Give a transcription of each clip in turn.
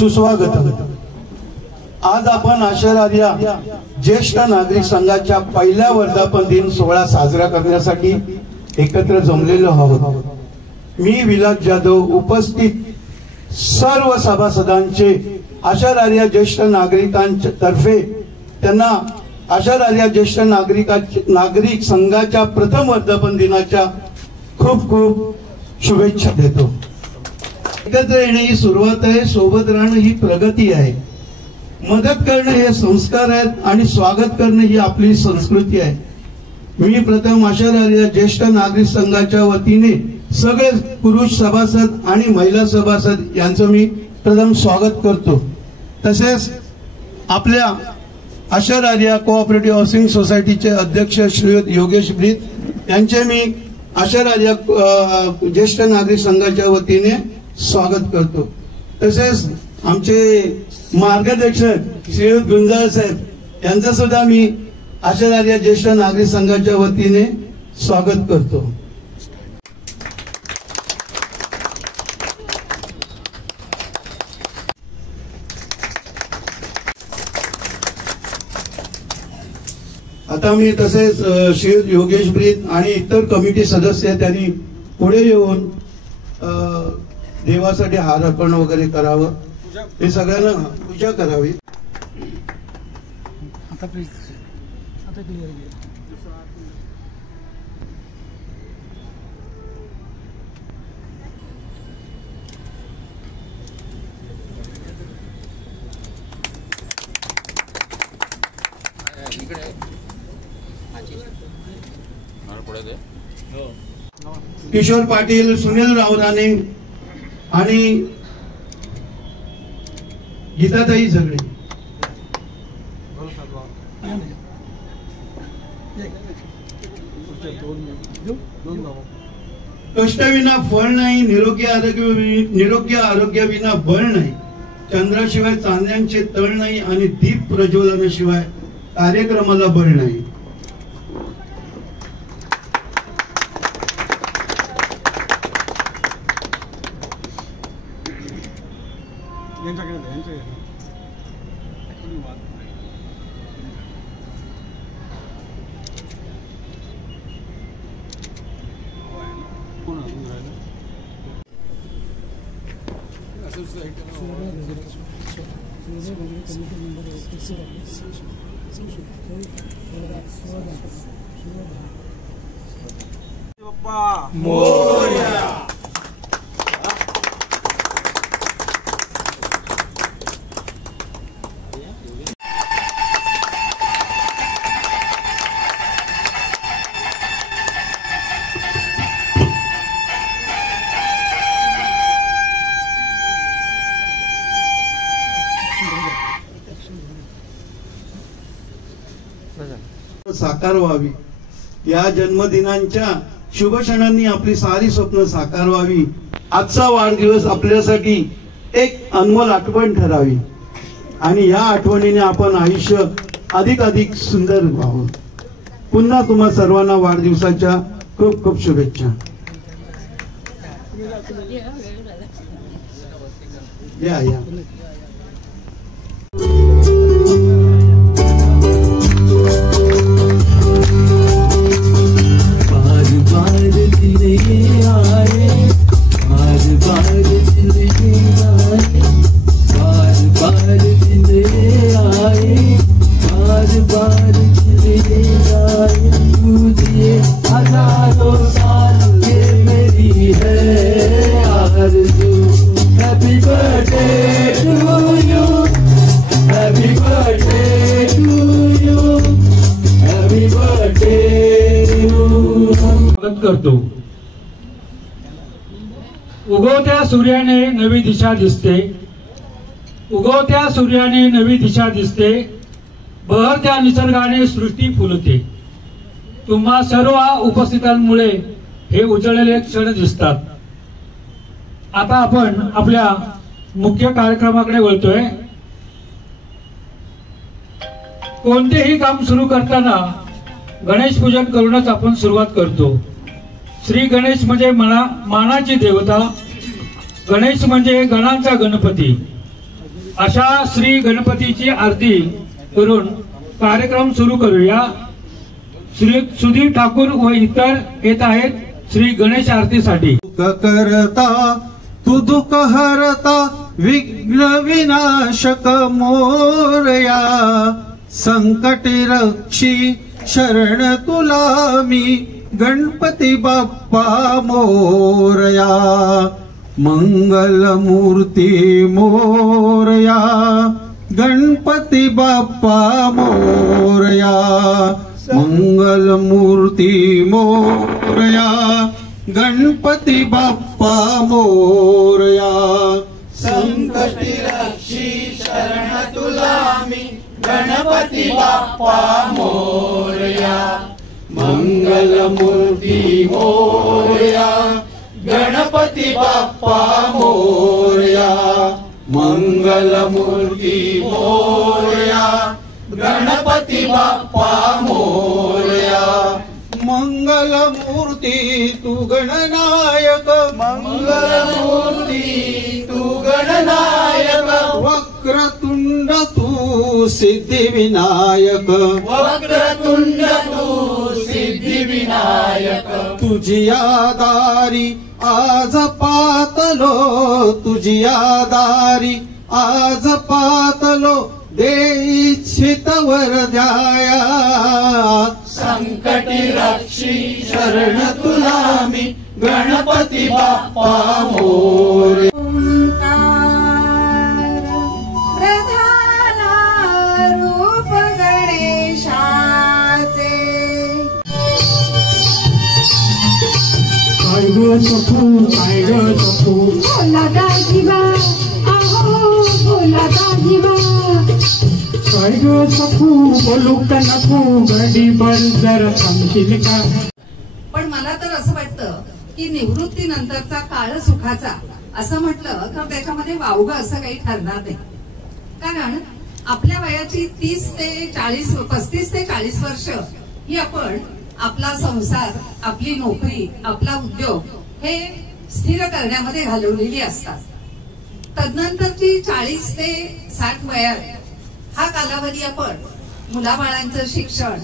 सुस्वागत। आज आपण आशरार्या ज्येष्ठ नागरिक संघाच्या पहिल्या वर्धापन दिन सोहळा साजरा करण्यासाठी एकत्र जमलेलो आहोत। मी विलास जाधव उपस्थित सर्व सभासदांचे आशरार्या ज्येष्ठ नागरिकांच्या तर्फे त्यांना आशरार्या ज्येष्ठ नागरिक संघाच्या प्रथम वर्धापन दिनाच्या खूप खूप शुभेच्छा देतो। एकत्र येणे ही सुरुवात आहे, सोबत राहणं ही प्रगती आहे, मदत करणे हे संस्कार आहेत आणि स्वागत करणे ही आपली संस्कृती आहे। मी प्रथम आशरार्या ज्येष्ठ नागरिक संघाच्या वतीने सगळे पुरुष सभासद आणि महिला सभासद यांचं मी प्रथम स्वागत करतो। तसेच आपल्या आशरार्या कोऑपरेटिव्ह हाऊसिंग सोसायटीचे अध्यक्ष श्रीयुत योगेश ब्रीत यांचे मी आशरार्या ज्येष्ठ नागरिक संघाच्या वतीने स्वागत करतो। तसेच आमचे मार्गदर्शक श्रीयुत गुंजाळ साहेब यांचं सुद्धा मी आशरार्या ज्येष्ठ नागरिक संघाच्या वतीने स्वागत करतो। आता मी तसेच श्रीयुत योगेश ब्रीत आणि इतर कमिटी सदस्य त्यांनी पुढे येऊन देवासाठी हार अर्पण वगैरे करावं, हे सगळ्यांना पूजा करावी। आता प्लीज आता क्लिअर किशोर पाटील, सुनील रावराणे आणि गीताताई झगडे कष्टाविना फळ नाही, निरोगी आरोग्याविना बळ नाही, चंद्राशिवाय चांदण्यांचे तळ नाही आणि दीप प्रज्वलनाशिवाय कार्यक्रमाला बळ नाही। साकार व्हावी, या जन्मदिनांच्या शुभ क्षणांनी आपली सारी स्वप्न साकार व्हावी। आजचा वाढदिवस आपल्यासाठी एक अनमोल आठवण ठरावी आणि या आठवणीने आपण आयुष्य अधिक सुंदर व्हावं। पुन्हा तुम्हा सर्वांना वाढदिवसाच्या खूप खूप शुभेच्छा। या करतो। उगवत्या सूर्याने नवी दिशा दिसते, उगवत्या सूर्याने नवी दिशा दिसते, बहरत्या निसर्गाने सृष्टी फुलते। तुम्हा सर्व उपस्थितांमुळे हे उजळलेले क्षण दिसतात। आता आपण आपल्या मुख्य कार्यक्रमाकडे वळतोय। कोणतेही काम सुरू करताना गणेश पूजन करूनच आपण सुरुवात करतो। श्री गणेश म्हणजे मानाची देवता, गणेश म्हणजे गणांचा गणपती। अशा श्री गणपतीची आरती करून कार्यक्रम सुरू करूया। श्री सुधीर ठाकूर व इतर येत आहेत श्री गणेश आरतीसाठी। करता तू दुःख हरता विघ्न विनाशक मोरया, संकटी रक्षी शरण तुला मी गणपती बाप्पा मोरया। मंगल मूर्ती मोरया गणपती बाप्पा मोरया। मंगल मूर्ती मोरया गणपती बाप्पा मोरया। संकटी रक्षी शरण तुला मी गणपती बाप्पा मोरया। मंगल मूर्ती मोरया गणपती बाप्पा मोरया। मंगल मूर्ती मोरया गणपती बाप्पा मोरया। मंगल मूर्ती तू गणनायक, मंगल मूर्ती तू गणनायक। वक्रतुंड तू सिद्धिविनायक, वक्रतुंड तू सिद्धिविनायक। तुझी आदारी आज पातलो, तुझी आदारी आज पातलो, दे इच्छित वर द्याया। संकटी रक्षी शरण तुला मी गणपती बाप्पा मोरया। प्रधान रूप गणेशाचे, काय ग सखू, काय ग सखू, बोला दाजीबा, अहो बोला दाजीबा। काय ग सखू, बोलू का नको, गडीभर जरा थांबशील का? पण मला तर असं वाटतं की निवृत्तीनंतरचा काळ सुखाचा असं म्हटलं तर त्याच्यामध्ये वावगं असं काही ठरणार नाही। कारण आपल्या वयाची 30 ते 40, 35 ते 40 वर्ष ही आपण आपला संसार, आपली नोकरी, आपला उद्योग हे स्थिर करण्यामध्ये घालवलेली असतात। तदनंतरची 40 ते 60 वयात हा कालावधी आपण मुलाबाळांचं शिक्षण,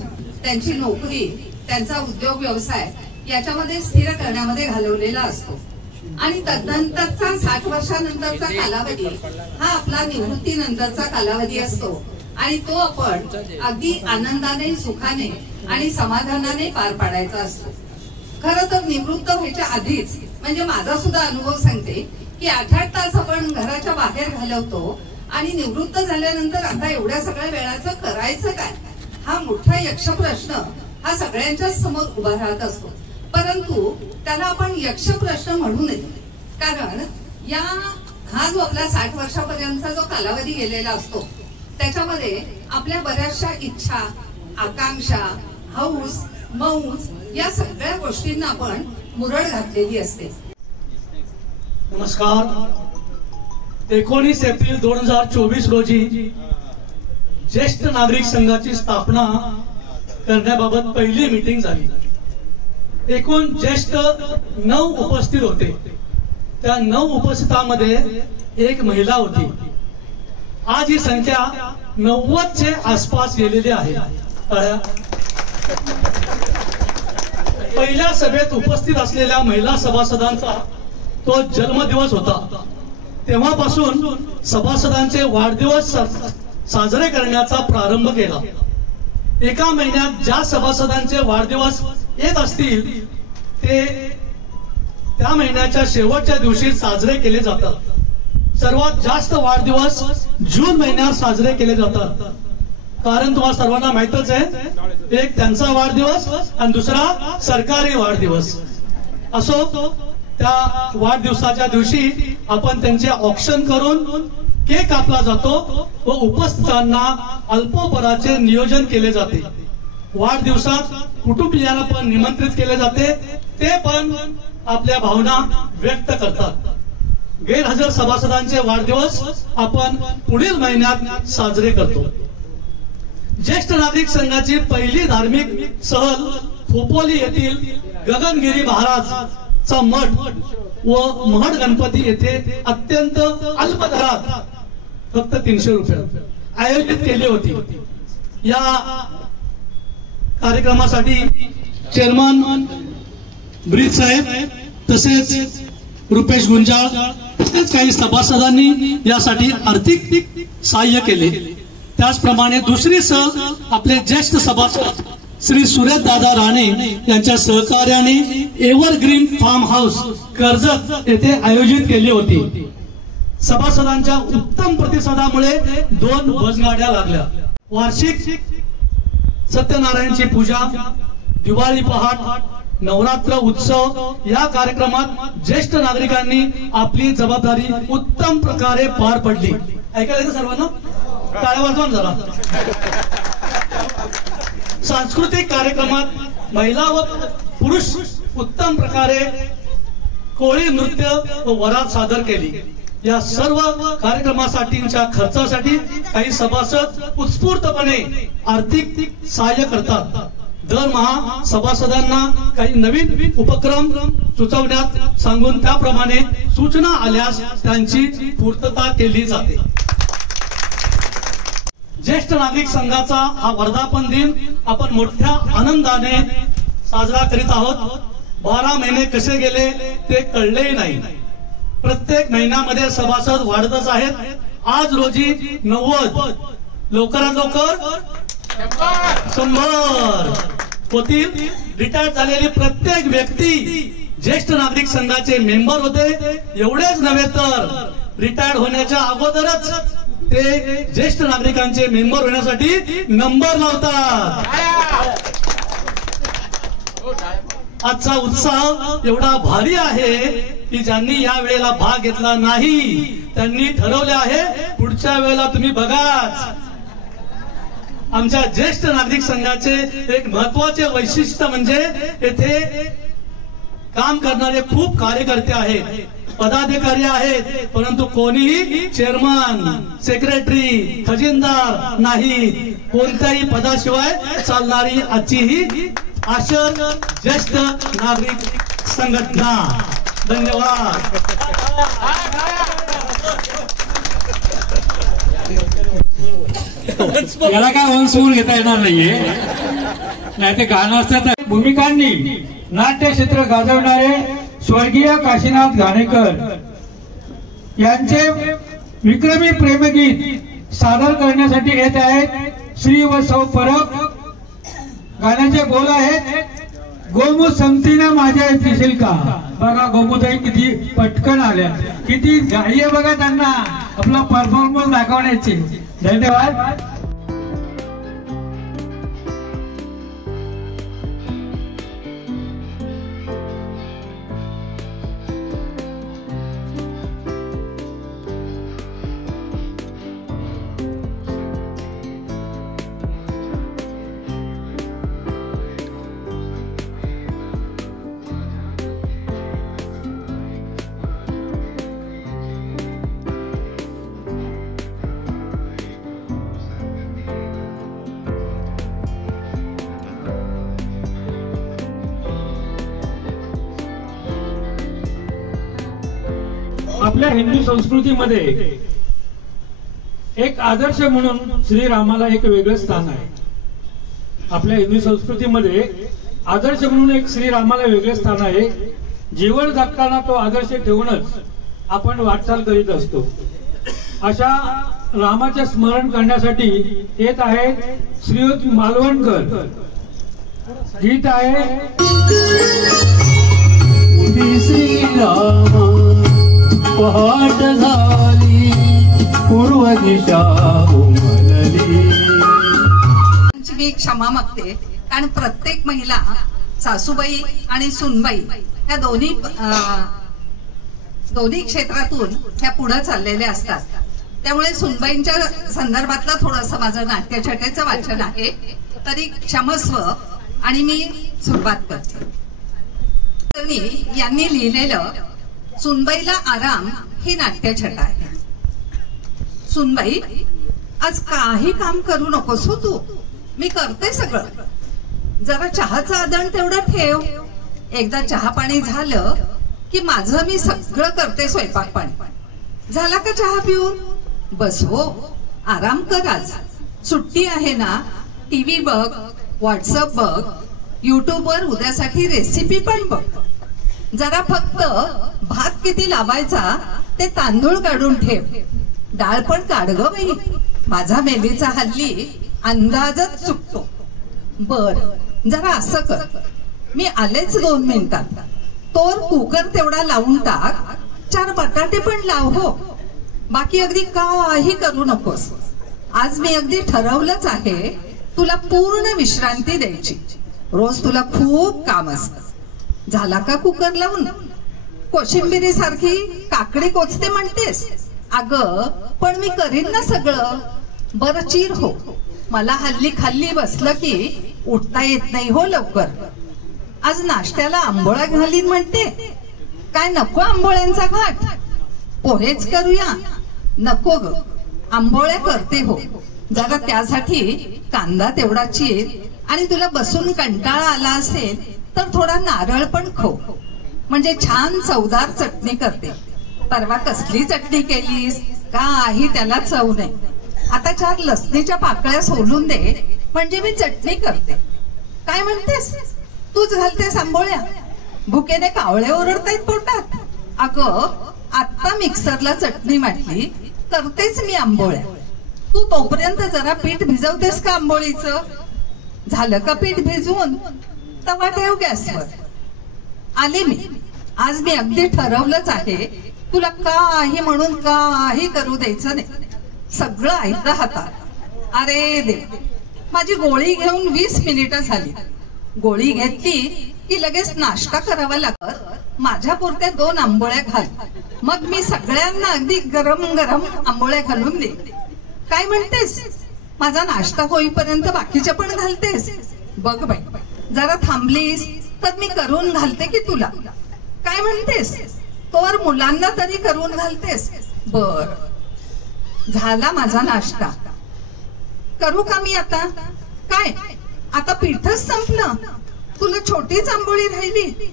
त्यांची नोकरी, त्यांचा उद्योग व्यवसाय याच्यामध्ये स्थिर करण्यामध्ये घालवलेला असतो। आणि तदनंतरचा 60 वर्षानंतरचा कालावधी हा आपला निवृत्तीनंतरचा कालावधी असतो आणि तो आपण अगदी आनंदाने, सुखाने आणि समाधानाने पार पाडायचा असतो। खरं तर निवृत्त व्हायच्या आधीच, म्हणजे माझा सुद्धा अनुभव सांगते की 8-8 तास आपण घराच्या बाहेर घालवतो आणि निवृत्त झाल्यानंतर आता एवढ्या सगळ्या वेळाचं करायचं काय, हा मोठा यक्ष प्रश्न हा सगळ्यांच्याच समोर उभा राहत असतो। परंतु त्याला आपण यक्ष प्रश्न म्हणू नये, कारण हा जो आपला 60 वर्षापर्यंतचा जो कालावधी गेलेला असतो त्याच्यामध्ये आपल्या बऱ्याचशा इच्छा, आकांक्षा, हौस, मौज या सगळ्या गोष्टींना आपण मुरड घातलेली असते। नमस्कार। 19 एप्रिल 2024 रोजी ज्येष्ठ नागरिक संघाची स्थापना करण्याबाबत पहिली मीटिंग झाली। एकूण ज्येष्ठ 9 उपस्थित होते। त्या 9 उपस्थितांमध्ये एक महिला होती। आज ही संख्या 90च्या आसपास गेलेली आहे। पहिल्या सभेत उपस्थित असलेल्या महिला सभासदांचा तो जन्मदिवस होता। तेव्हापासून सभासदांचे वाढदिवस साजरे करण्याचा प्रारंभ केला। एका महिन्यात ज्या सभासदांचे वाढदिवस येत असतील ते त्या महिन्याच्या शेवटच्या दिवशी साजरे केले जातात। सर्वात जास्त वाढदिवस जून महिन्यात साजरे केले जातात, कारण तुम्हाला सर्वांना माहितच आहे, एक त्यांचा वाढदिवस आणि दुसरा सरकारी वाढदिवस असो। त्या वाढदिवसाच्या दिवशी आपण त्यांचे ऑक्शन करून केक कापला जातो व उपस्थितांना अल्पोपहाराचे नियोजन केले जाते। वाढदिवसात कुटुंबियांना पण निमंत्रित केले जाते, ते पण आपल्या भावना व्यक्त करतात। गैरहजर सभासदांचे वाढदिवस आपण पुढील महिन्यात साजरे करतो। ज्येष्ठ नागरिक संघाची पहिली धार्मिक सहल खोपोली येथील गगनगिरी महाराजचा मठ व महड गणपती येथे अत्यंत अल्प दरात फक्त 300 रुपये आयोजित केली होती. या कार्यक्रमासाठी चेअरमन ब्रीज साहेब तसेच रुपेश गुंजाळ तसेच काही सभासदांनी यासाठी आर्थिक सहाय्य केले. त्याचप्रमाणे दुसरी सहल आपले ज्येष्ठ सभासद श्री सुरेश दादा राणे यांच्या सहकार्याने एव्हरग्रीन फार्म हाऊस कर्जत येथे आयोजित केली होती. सभासदांच्या उत्तम प्रतिसादामुळे 2 बसगाड्या लागल्या. वार्षिक सत्यनारायणची पूजा, दिवाळी पहाट, नवरात्र उत्सव या कार्यक्रमात ज्येष्ठ नागरिकांनी आपली जबाबदारी उत्तम प्रकारे पार पडली. ऐकायला येतं सर्वांना? टाळ्या वाजवा जरा. सांस्कृतिक कार्यक्रमात महिला व पुरुष उत्तम प्रकारे कोळी नृत्य व वरात सादर केली. या सर्व कार्यक्रमासाठीच्या खर्चासाठी काही सभासद उत्स्फूर्तपणे आर्थिक सहाय्य करतात. दरमहा सभासदांना काही नवीन उपक्रम सुचवण्यात सांगून त्याप्रमाणे सूचना आल्यास त्यांची पूर्तता केली जाते. ज्येष्ठ नागरिक संघाचा हा वर्धापन दिन आपण मोठ्या आनंदाने साजरा करीत आहोत. 12 महिने कसे गेले ते कळलेही नाही. प्रत्येक महिन्यामध्ये सभासद वाढतच आहेत. आज रोजी 90, लवकरात लवकर 100 होतील. रिटायर झालेली प्रत्येक व्यक्ती ज्येष्ठ नागरिक संघाचे मेंबर होते. एवढेच नव्हे तर रिटायर होण्याच्या अगोदरच ते ज्येष्ठ नागरिकांचे मेंबर होण्यासाठी नंबर लावतात. आजचा उत्साह एवढा भारी आहे की ज्यांनी या वेळेला भाग घेतला नाही त्यांनी ठरवले आहे पुढच्या वेळेला तुम्ही बघाच. आमच्या ज्येष्ठ नागरिक संघाचे एक महत्वाचे वैशिष्ट्य म्हणजे येथे काम करणारे खूप कार्यकर्ते आहेत, पदाधिकारी आहेत, परंतु कोणीही चेअरमन, सेक्रेटरी, खजिनदार नाही. कोणत्याही पदाशिवाय चालणारी आजची ही आशर ज्येष्ठ नागरिक संघटना. धन्यवाद. याला काय वंशवून घेता येणार नाहीये. नाही ते गाणं असतात. भूमिकांनी नाट्य क्षेत्र गाजवणारे स्वर्गीय काशीनाथ घाणेकर यांचे विक्रमी प्रेमगीत सादर करण्यासाठी येत आहेत श्री व सौ परब. गाण्याचे बोल आहेत, गोमू संगतीने माझ्या येतील का. बघा गोमूताई किती पटकन आल्या, किती घाई आहे बघा त्यांना आपला परफॉर्मन्स दाखवण्याची. धन्यवाद. आपल्या हिंदू संस्कृतीमध्ये एक आदर्श म्हणून श्रीरामाला एक वेगळं स्थान आहे. आपल्या हिंदू संस्कृतीमध्ये आदर्श म्हणून एक श्रीरामाला वेगळे स्थान आहे. जीवन जगताना तो आदर्श ठेवूनच आपण वाटचाल करीत असतो. अशा रामाचे स्मरण करण्यासाठी येत आहेत श्रीयुत मालवणकर. गीत आहे पहाट झाली पूर्व दिशा उमलली. मी क्षमा मागते कारण प्रत्येक महिला सासूबाई आणि सुनबाई ह्या दोन्ही क्षेत्रातून ह्या पुढे चाललेल्या असतात. त्यामुळे सुनबाईंच्या संदर्भातलं थोडंसं माझं नाट्यछटेचं वाचन आहे, तरी क्षमस्व आणि मी सुरुवात करते. यांनी लिहिलेलं सुनबाईला आराम ही नाट्यछटा आहे. सुनबाई, आज काही काम करू नकोस हो तू, मी करते सगळं. जरा चहाचं आदण तेवढं ठेव. एकदा चहा पाणी झालं की माझं मी सगळं करते. स्वयंपाक पाणी झाला का चहा पिऊन बस हो, आराम कर. आज सुट्टी आहे ना. टीव्ही बघ, व्हॉट्सअप बघ, युट्यूबवर उद्यासाठी रेसिपी पण बघ. जरा फक्त भात किती लावायचा ते तांदूळ काढून ठेव. डाळ पण काढ ग बाई. माझा मेलीचा हल्ली अंदाजच चुकतो. बर, जरा असं कर, मी आलेच 2 मिनिटात. तोर कुकर तेवढा लावून टाक. 4 बटाटे पण लाव हो. बाकी अगदी काही करू नकोस. आज मी अगदी ठरवलंच आहे तुला पूर्ण विश्रांती द्यायची. रोज तुला खूप काम असतं. झाला का कुकर लावून? कोशिंबिरी सारखी काकडी कोचते म्हणतेस? अगं पण मी करीन ना सगळं. बरं चिर हो. मला हल्ली खाल्ली बसलं की उठता येत नाही हो लवकर. आज नाश्त्याला आंबोळा घालीन म्हणते. काय नको आंबोळ्यांचा घाट? पोहेच करूया? नको ग, आंबोळ्या करते हो. जरा त्यासाठी कांदा तेवढा चीर. आणि तुला बसून कंटाळा आला असेल तर थोडा नारळ पण खो. म्हणजे छान चवदार चटणी करते. परवा कसली चटणी केलीस? काही त्याला चव नाही. आता 4 लसणीच्या पाकळ्या सोलून दे, म्हणजे मी चटणी करते. काय म्हणतेस? तूच घालतेस आंबोळ्या? भुकेने कावळे ओरडतायत पोटात. अगं आता मिक्सरला चटणी वाटली, करतेच मी आंबोळ्या. तू तोपर्यंत जरा पीठ भिजवतेस का आंबोळीचं? झालं का पीठ भिजवून? तवा ठेव गॅसवर. आले मी. आज मी अगदी ठरवलंच आहे तुला काही म्हणून काही करू द्यायचं नाही. सगळं ऐकलं हातात. अरे देव, माझी गोळी घेऊन 20 मिनिटं झाली. गोळी घेतली की लगेच नाश्ता करावा लागत. माझ्या पुरत्या 2 आंबोळ्या घाल. मग मी सगळ्यांना अगदी गरम गरम आंबोळ्या घालून दे. काय म्हणतेस? माझा नाश्ता होईपर्यंत बाकीच्या पण घालतेस? बघ बाई, जरा थांबलीस तर मी करून घालते की तुला. काय म्हणतेस? तोवर मुलांना तरी करून घालतेस? बर, झाला माझा नाश्ता. करू का मी आता? काय आता पीठच संपलं? तुला छोटीच आंबोळी राहिली.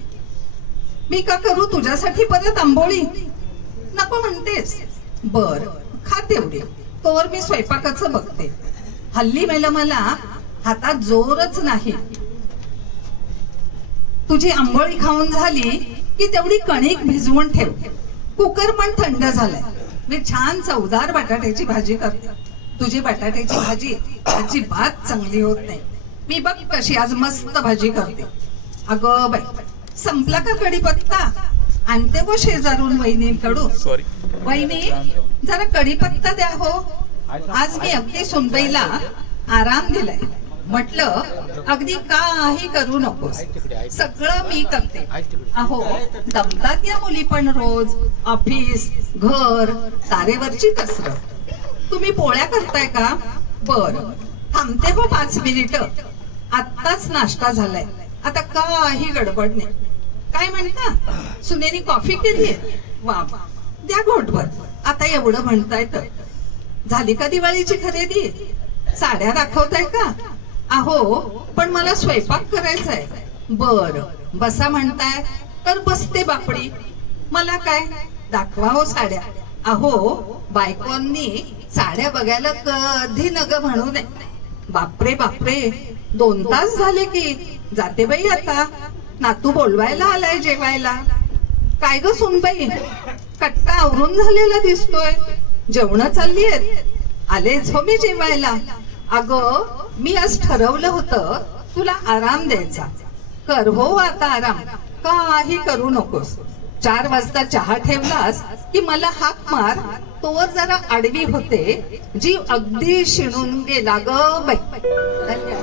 मी का करू तुझ्यासाठी परत आंबोळी? नको म्हणतेस? बर, खा तेवढी. तोवर मी स्वयंपाकाचं बघते. हल्ली मला हातात जोरच नाही. तुझी आंबोळी खाऊन झाली की तेवढी कणिक भिजवून ठेव. कुकर पण थंड झालाय. मी छान चवदार बटाट्याची भाजी करते. तुझी बटाट्याची भाजी अजिबात चांगली होत नाही. मी बघ कशी आज मस्त भाजी करते. अगं बाई, संपला का कढीपत्ता? आणते हो शेजारून वहिनीकडून. वहिनी, जरा कढीपत्ता द्या हो. आज मी अगदी सुनबाईला आराम दिलाय. म्हटलं अगदी काही करू नकोस, सगळं मी करते. अहो दमतात या मुली पण रोज. ऑफिस, घर, तारेवरची कसरत. तुम्ही पोळ्या करताय का? बर, थांबते हो 5 मिनिटं. आत्ताच नाश्ता झालाय. आता काही गडबड नाही. काय म्हणता? सुनेनी कॉफी केली? वा, द्या घोटभर. आता एवढं म्हणताय तर. झाली का दिवाळीची खरेदी? साड्या दाखवताय का? अहो पण मला स्वयंपाक करायचाय. बर, बसा म्हणताय तर बसते बापडी. मला काय, दाखवा हो साड्या. अहो बायकोंनी साड्या बघायला कधी नग म्हणू नये. बापरे बापरे, 2 तास झाले की. जाते बाई आता. नातू बोलवायला आलाय जेवायला. काय ग सुनबाई, कट्टा आवरून झालेला दिसतोय. जेवण चालली आहेत? आलेच हो मी जेवायला. अगं मी आज ठरवलं होतं तुला आराम द्यायचा. कर हो आता आराम. काही करू नकोस. 4 वाजता चहा ठेवलास की मला हाक मार. तोवर जरा आडवी होते. जीव अगदी शिणून गेला ग बाई.